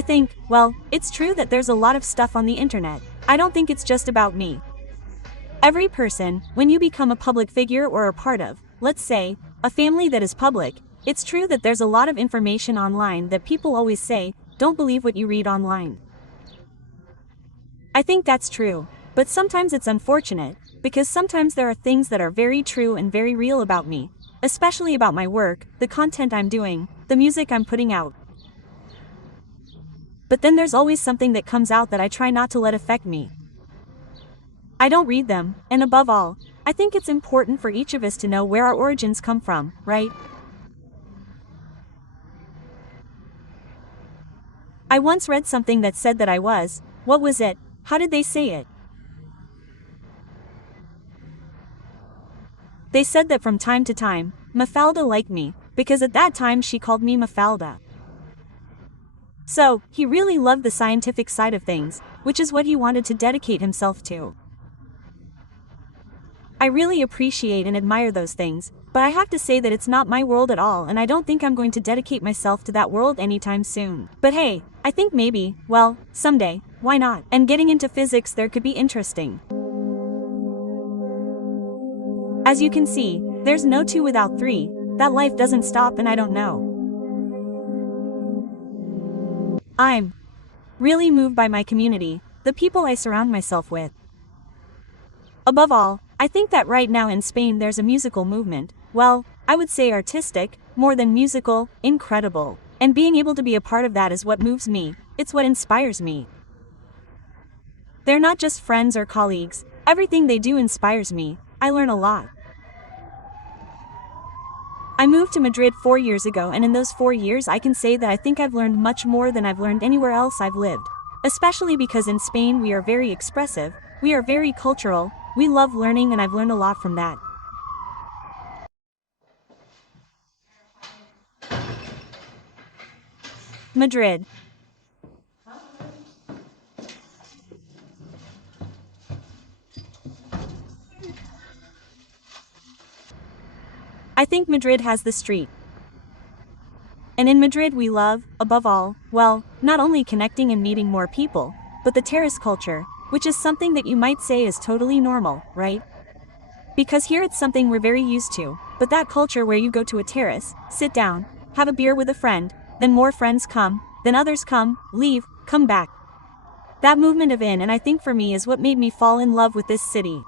I think, well, it's true that there's a lot of stuff on the internet. I don't think it's just about me. Every person, when you become a public figure or a part of, let's say, a family that is public, it's true that there's a lot of information online that people always say, don't believe what you read online. I think that's true, but sometimes it's unfortunate, because sometimes there are things that are very true and very real about me, especially about my work, the content I'm doing, the music I'm putting out. But then there's always something that comes out that I try not to let affect me. I don't read them, and above all, I think it's important for each of us to know where our origins come from, right? I once read something that said that I was, what was it? How did they say it? They said that from time to time, Mafalda liked me, because at that time she called me Mafalda. So, he really loved the scientific side of things, which is what he wanted to dedicate himself to. I really appreciate and admire those things, but I have to say that it's not my world at all, and I don't think I'm going to dedicate myself to that world anytime soon. But hey, I think maybe, well, someday, why not? And getting into physics there could be interesting. As you can see, there's no 2 without 3, that life doesn't stop, and I don't know. I'm really moved by my community, the people I surround myself with. Above all, I think that right now in Spain there's a musical movement, well, I would say artistic, more than musical, incredible. And being able to be a part of that is what moves me, it's what inspires me. They're not just friends or colleagues, everything they do inspires me, I learn a lot. I moved to Madrid 4 years ago, and in those 4 years I can say that I think I've learned much more than I've learned anywhere else I've lived. Especially because in Spain we are very expressive, we are very cultural, we love learning, and I've learned a lot from that. Madrid. I think Madrid has the street. And in Madrid we love, above all, well, not only connecting and meeting more people, but the terrace culture, which is something that you might say is totally normal, right? Because here it's something we're very used to, but that culture where you go to a terrace, sit down, have a beer with a friend, then more friends come, then others come, leave, come back. That movement of in and I think for me is what made me fall in love with this city.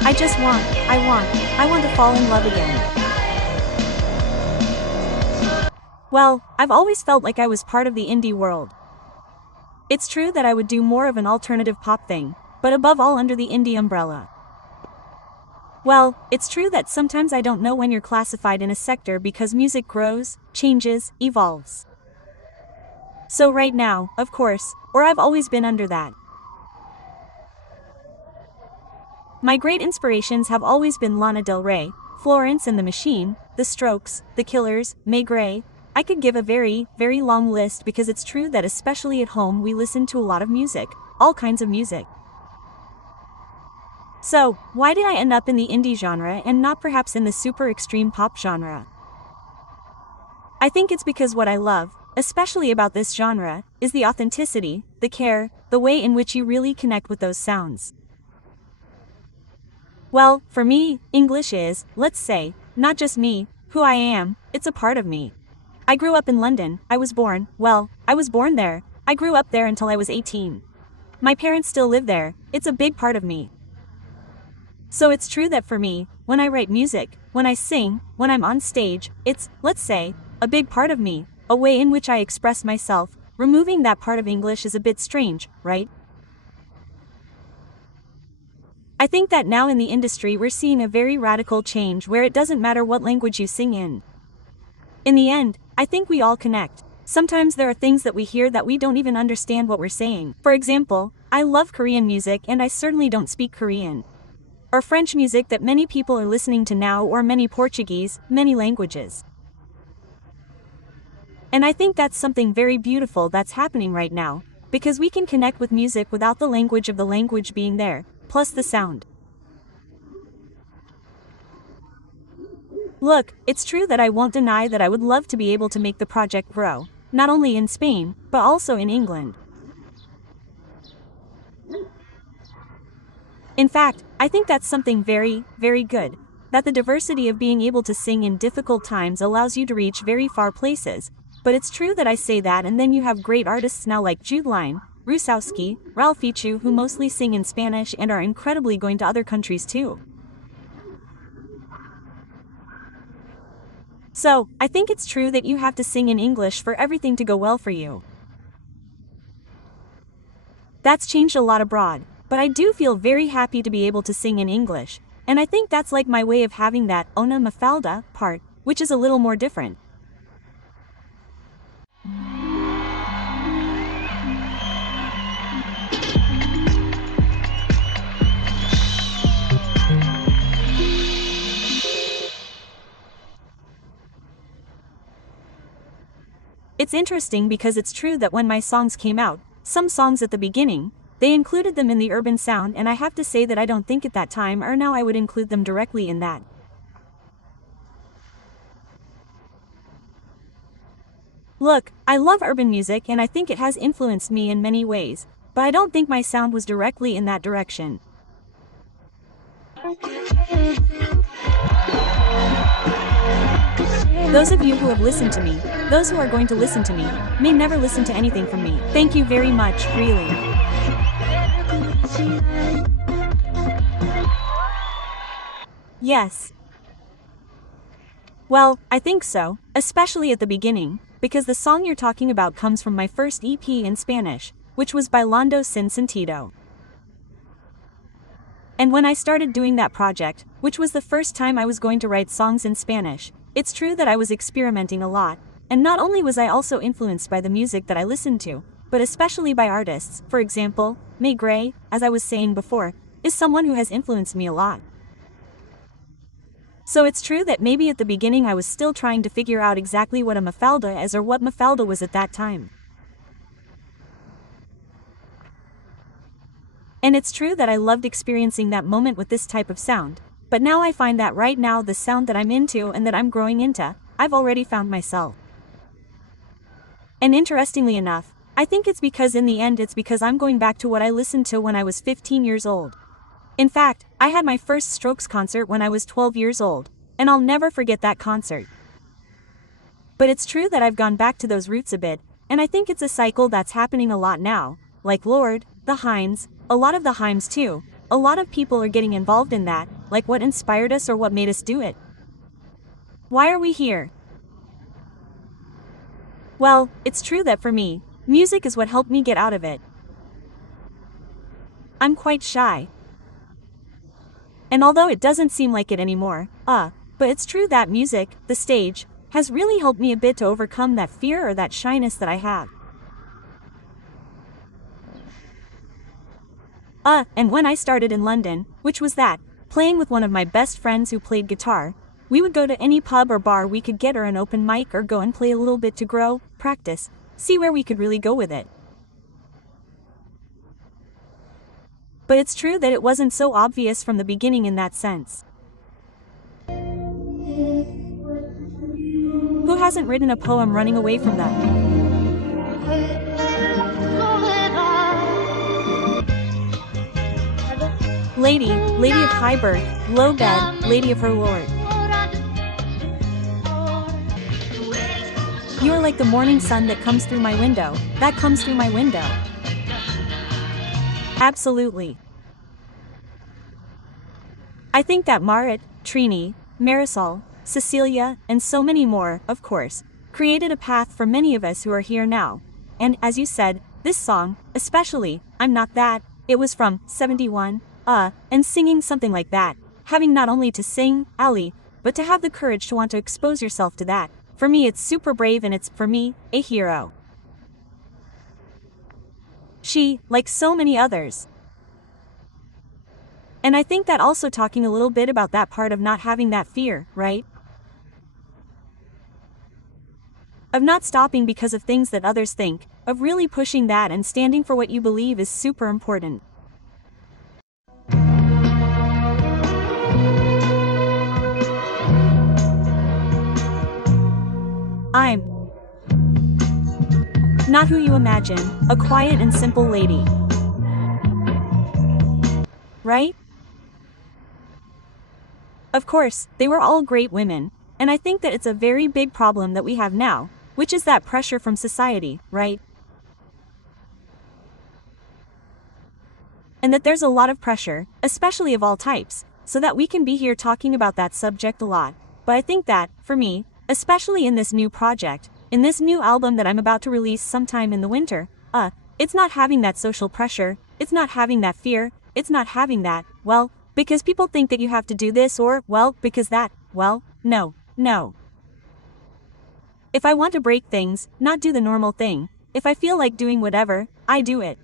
I want to fall in love again. Well, I've always felt like I was part of the indie world. It's true that I would do more of an alternative pop thing, but above all under the indie umbrella. Well, it's true that sometimes I don't know when you're classified in a sector because music grows, changes, evolves. So right now, of course, or I've always been under that. My great inspirations have always been Lana Del Rey, Florence and the Machine, The Strokes, The Killers, May Gray. I could give a very, very long list because it's true that especially at home we listen to a lot of music, all kinds of music. So, why did I end up in the indie genre and not perhaps in the super extreme pop genre? I think it's because what I love, especially about this genre, is the authenticity, the care, the way in which you really connect with those sounds. Well, for me, English is, let's say, not just me, who I am, it's a part of me. I grew up in London, I was born there, I grew up there until I was 18. My parents still live there, it's a big part of me. So it's true that for me, when I write music, when I sing, when I'm on stage, it's, let's say, a big part of me, a way in which I express myself. Removing that part of English is a bit strange, right? I think that now in the industry we're seeing a very radical change where it doesn't matter what language you sing in. In the end, I think we all connect. Sometimes there are things that we hear that we don't even understand what we're saying. For example, I love Korean music and I certainly don't speak Korean. Or French music that many people are listening to now, or many Portuguese, many languages. And I think that's something very beautiful that's happening right now, because we can connect with music without the language of the language being there, plus the sound. Look, it's true that I won't deny that I would love to be able to make the project grow, not only in Spain, but also in England. In fact, I think that's something very, very good, that the diversity of being able to sing in difficult times allows you to reach very far places. But it's true that I say that, and then you have great artists now like Judeline, Rusowski, Ralphichu, who mostly sing in Spanish and are incredibly going to other countries too. So, I think it's true that you have to sing in English for everything to go well for you. That's changed a lot abroad, but I do feel very happy to be able to sing in English, and I think that's like my way of having that Ona Mafalda part, which is a little more different. It's interesting because it's true that when my songs came out, some songs at the beginning, they included them in the urban sound, and I have to say that I don't think at that time or now I would include them directly in that. Look, I love urban music and I think it has influenced me in many ways, but I don't think my sound was directly in that direction. Those of you who have listened to me, those who are going to listen to me, may never listen to anything from me. Thank you very much, really. Yes. Well, I think so, especially at the beginning, because the song you're talking about comes from my first EP in Spanish, which was Bailando Sin Sentido. And when I started doing that project, which was the first time I was going to write songs in Spanish, it's true that I was experimenting a lot, and not only was I also influenced by the music that I listened to, but especially by artists. For example, May Gray, as I was saying before, is someone who has influenced me a lot. So it's true that maybe at the beginning I was still trying to figure out exactly what a Mafalda is or what Mafalda was at that time. And it's true that I loved experiencing that moment with this type of sound, but now I find that right now the sound that I'm into and that I'm growing into, I've already found myself. And interestingly enough, I think it's because in the end it's because I'm going back to what I listened to when I was 15 years old. In fact, I had my first Strokes concert when I was 12 years old, and I'll never forget that concert. But it's true that I've gone back to those roots a bit, and I think it's a cycle that's happening a lot now, like Lord, the Hymns, a lot of the hymns too. A lot of people are getting involved in that, like what inspired us or what made us do it. Why are we here? Well, it's true that for me, music is what helped me get out of it. I'm quite shy. And although it doesn't seem like it anymore, but it's true that music, the stage, has really helped me a bit to overcome that fear or that shyness that I have. And when I started in London, which was that, playing with one of my best friends who played guitar, we would go to any pub or bar we could get or an open mic or go and play a little bit to grow, practice, see where we could really go with it. But it's true that it wasn't so obvious from the beginning in that sense. Who hasn't written a poem running away from them? Lady, lady of high birth, low bed, lady of her lord. You are like the morning sun that comes through my window, that comes through my window. Absolutely. I think that Marit, Trini, Marisol, Cecilia, and so many more, of course, created a path for many of us who are here now. And, as you said, this song, especially, I'm Not That, it was from 71, and singing something like that, having not only to sing, Ali, but to have the courage to want to expose yourself to that, for me it's super brave and it's, for me, a hero. She, like so many others. And I think that also talking a little bit about that part of not having that fear, right? Of not stopping because of things that others think, of really pushing that and standing for what you believe is super important. I'm not who you imagine, a quiet and simple lady. Right? Of course, they were all great women, and I think that it's a very big problem that we have now, which is that pressure from society, right? And that there's a lot of pressure, especially of all types, so that we can be here talking about that subject a lot. But I think that, for me, especially in this new project, in this new album that I'm about to release sometime in the winter, it's not having that social pressure, it's not having that fear, it's not having that, well, because people think that you have to do this or, well, because that, well, no. If I want to break things, not do the normal thing, if I feel like doing whatever, I do it.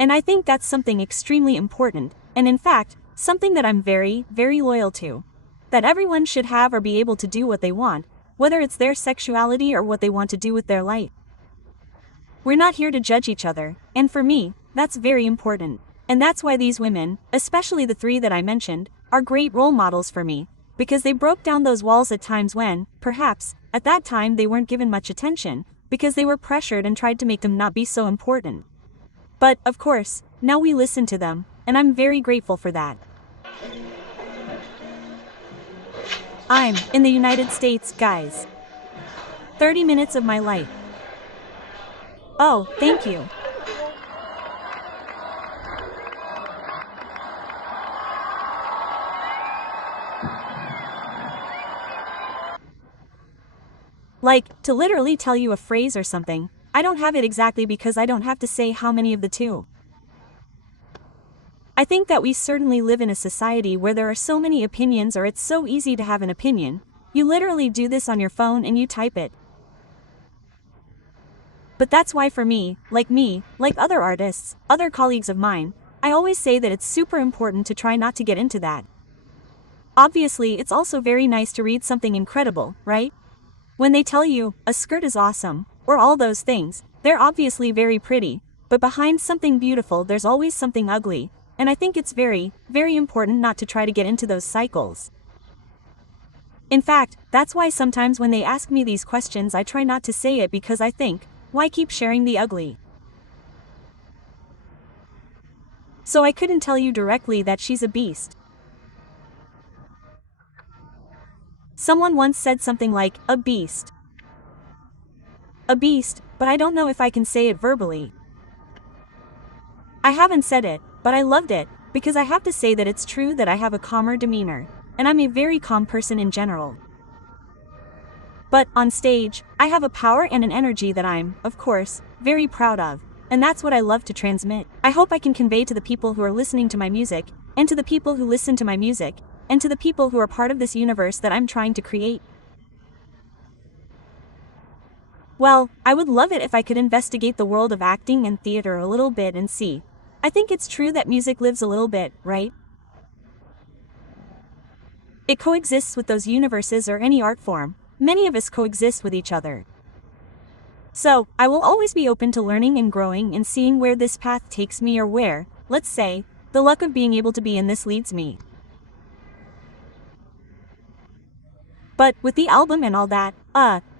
And I think that's something extremely important, and in fact, something that I'm very, very loyal to. That everyone should have or be able to do what they want, whether it's their sexuality or what they want to do with their life. We're not here to judge each other, and for me, that's very important. And that's why these women, especially the three that I mentioned, are great role models for me, because they broke down those walls at times when, perhaps, at that time they weren't given much attention, because they were pressured and tried to make them not be so important. But, of course, now we listen to them, and I'm very grateful for that. I'm in the United States, guys. 30 minutes of my life. Oh, thank you. Like, to literally tell you a phrase or something, I don't have it exactly because I don't have to say how many of the two. I think that we certainly live in a society where there are so many opinions or it's so easy to have an opinion. You literally do this on your phone and you type it. But that's why for me, like other artists, other colleagues of mine, I always say that it's super important to try not to get into that. Obviously, it's also very nice to read something incredible, right? When they tell you, a skirt is awesome, or all those things, they're obviously very pretty, but behind something beautiful there's always something ugly, and I think it's very, very important not to try to get into those cycles. In fact, that's why sometimes when they ask me these questions I try not to say it because I think, why keep sharing the ugly? So I couldn't tell you directly that she's a beast. Someone once said something like, a beast. A beast, but I don't know if I can say it verbally. I haven't said it, but I loved it, because I have to say that it's true that I have a calmer demeanor, and I'm a very calm person in general. But, on stage, I have a power and an energy that I'm, of course, very proud of, and that's what I love to transmit. I hope I can convey to the people who are listening to my music, and to the people who listen to my music, and to the people who are part of this universe that I'm trying to create. Well, I would love it if I could investigate the world of acting and theater a little bit and see. I think it's true that music lives a little bit, right? It coexists with those universes or any art form. Many of us coexist with each other. So, I will always be open to learning and growing and seeing where this path takes me or where, let's say, the luck of being able to be in this leads me. But, with the album and all that,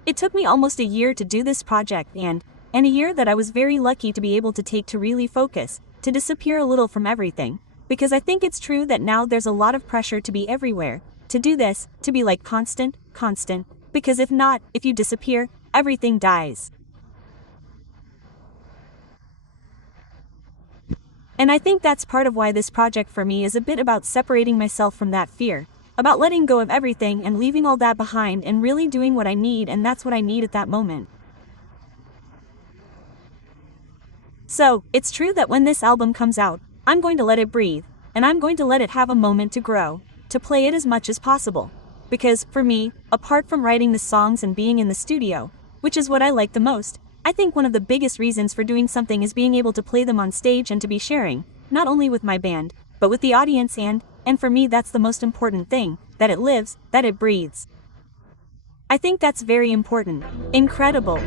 it took me almost a year to do this project and a year that I was very lucky to be able to take to really focus, to disappear a little from everything, because I think it's true that now there's a lot of pressure to be everywhere, to do this, to be like constant, because if not, if you disappear, everything dies. And I think that's part of why this project for me is a bit about separating myself from that fear, about letting go of everything and leaving all that behind and really doing what I need, and that's what I need at that moment. So, it's true that when this album comes out, I'm going to let it breathe, and I'm going to let it have a moment to grow, to play it as much as possible. Because, for me, apart from writing the songs and being in the studio, which is what I like the most, I think one of the biggest reasons for doing something is being able to play them on stage and to be sharing, not only with my band, but with the audience and for me that's the most important thing, that it lives, that it breathes. I think that's very important. Incredible.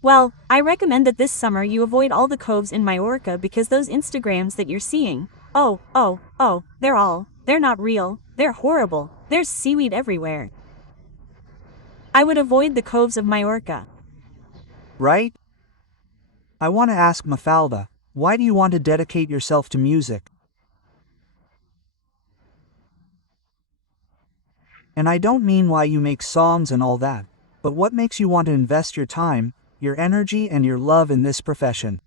Well, I recommend that this summer you avoid all the coves in Majorca because those Instagrams that you're seeing, they're not real, they're horrible, there's seaweed everywhere. I would avoid the coves of Majorca. Right? I want to ask Mafalda, why do you want to dedicate yourself to music? And I don't mean why you make songs and all that, but what makes you want to invest your time, your energy and your love in this profession?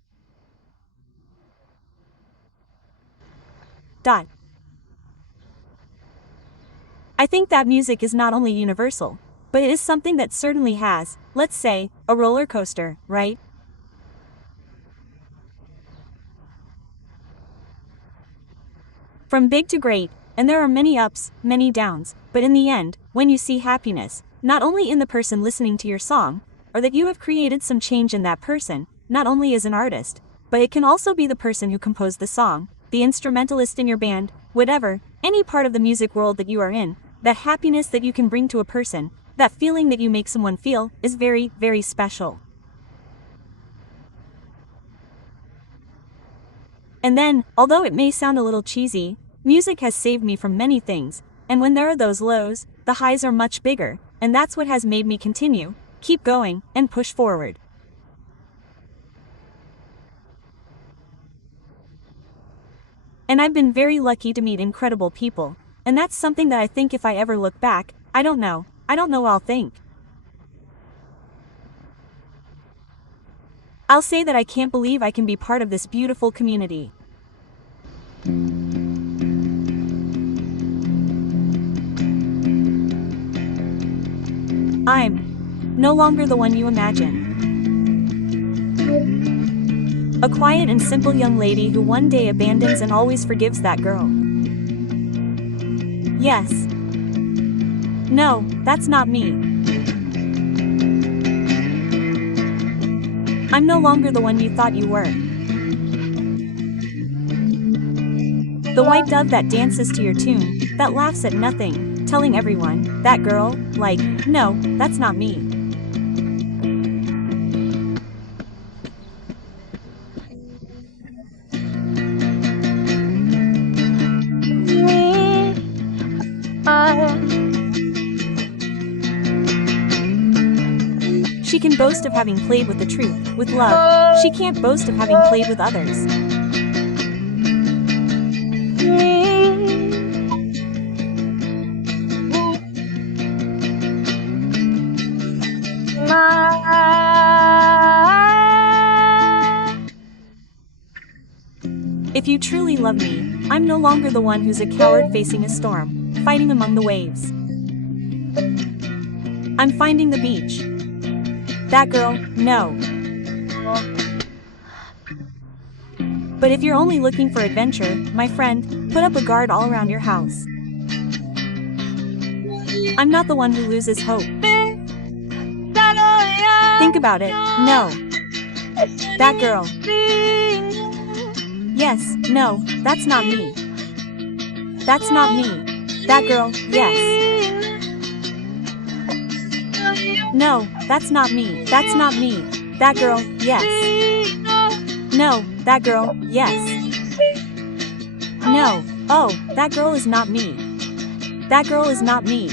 I think that music is not only universal, but it is something that certainly has, let's say, a roller coaster, right? From big to great, and there are many ups, many downs, but in the end, when you see happiness, not only in the person listening to your song, or that you have created some change in that person, not only as an artist, but it can also be the person who composed the song, the instrumentalist in your band, whatever, any part of the music world that you are in, that happiness that you can bring to a person, that feeling that you make someone feel, is very, very special. And then, although it may sound a little cheesy, music has saved me from many things, and when there are those lows, the highs are much bigger, and that's what has made me continue, keep going, and push forward. And I've been very lucky to meet incredible people, and that's something that I think if I ever look back, I don't know I'll think. I'll say that I can't believe I can be part of this beautiful community. I'm no longer the one you imagine. A quiet and simple young lady who one day abandons and always forgives that girl. Yes. No, that's not me. I'm no longer the one you thought you were. The white dove that dances to your tune, that laughs at nothing, telling everyone, that girl, like, no, that's not me. She can boast of having played with the truth, with love. She can't boast of having played with others. If you truly love me, I'm no longer the one who's a coward facing a storm, fighting among the waves. I'm finding the beach. That girl, no. But if you're only looking for adventure, my friend, put up a guard all around your house. I'm not the one who loses hope. Think about it, no. That girl. Yes, no, that's not me. That's not me. That girl, yes. No, that's not me. That's not me. That girl, yes. No, that girl, yes. No, oh, that girl is not me. That girl is not me.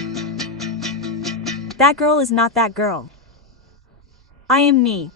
That girl is not that girl. I am me.